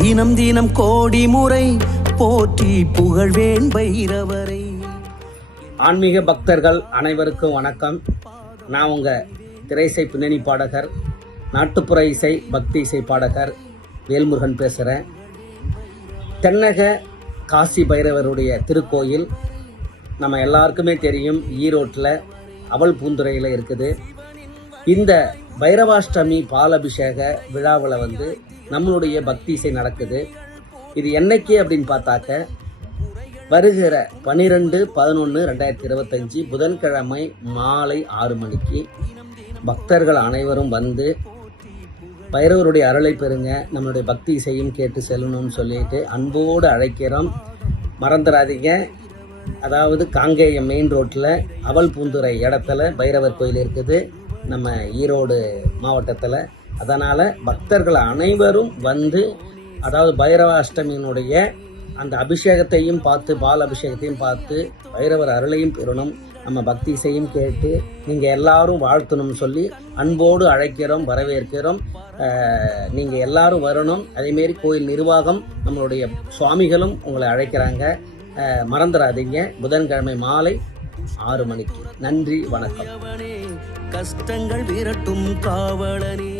தினம் தினம் கோடி முறை போற்றி புகழ்வேன் பைரவரை. ஆன்மீக பக்தர்கள் அனைவருக்கும் வணக்கம். நான் உங்கள் திரையிசை பின்னணி பாடகர், நாட்டுப்புற இசை பக்தி இசை பாடகர் வேல்முருகன் பேசுகிறேன். தென்னக காசி பைரவருடைய திருக்கோயில் நம்ம எல்லாருக்குமே தெரியும், ஈரோட்டில் அவல் பூந்துறையில் இருக்குது. இந்த பைரவாஷ்டமி பாலபிஷேக விழாவில் நம்மளுடைய பக்தி இசை நடக்குது. இது என்னைக்கு அப்படின்னு பார்த்தாக்க, வருகிற 12/11/2025 புதன்கிழமை மாலை 6 மணிக்கு பக்தர்கள் அனைவரும் பைரவருடைய அருளை பெறுங்க, நம்மளுடைய பக்தி இசையும் கேட்டு செல்லணும்னு சொல்லிட்டு அன்போடு அழைக்கிறோம். மறந்துடாதீங்க. அதாவது காங்கேயம் மெயின் ரோட்டில் அவல் பூந்துறை இடத்துல பைரவர் கோயில் இருக்குது, நம்ம ஈரோடு மாவட்டத்தில். அதனால் பக்தர்கள் அனைவரும் அதாவது பைரவாஷ்டமியினுடைய அந்த அபிஷேகத்தையும் பார்த்து, பால் அபிஷேகத்தையும் பார்த்து பைரவர் அருளையும் பெறணும், நம்ம பக்தி இசையும் கேட்டு நீங்கள் எல்லாரும் வாழ்த்தணும்னு சொல்லி அன்போடு அழைக்கிறோம், வரவேற்கிறோம். நீங்கள் எல்லாரும் வரணும். அதேமாரி கோயில் நிர்வாகம், நம்மளுடைய சுவாமிகளும் உங்களை அழைக்கிறாங்க. மறந்துடாதீங்க, புதன்கிழமை மாலை 6 மணிக்கு. நன்றி, வணக்கம். கஷ்டங்கள் விரட்டும் காவலனே.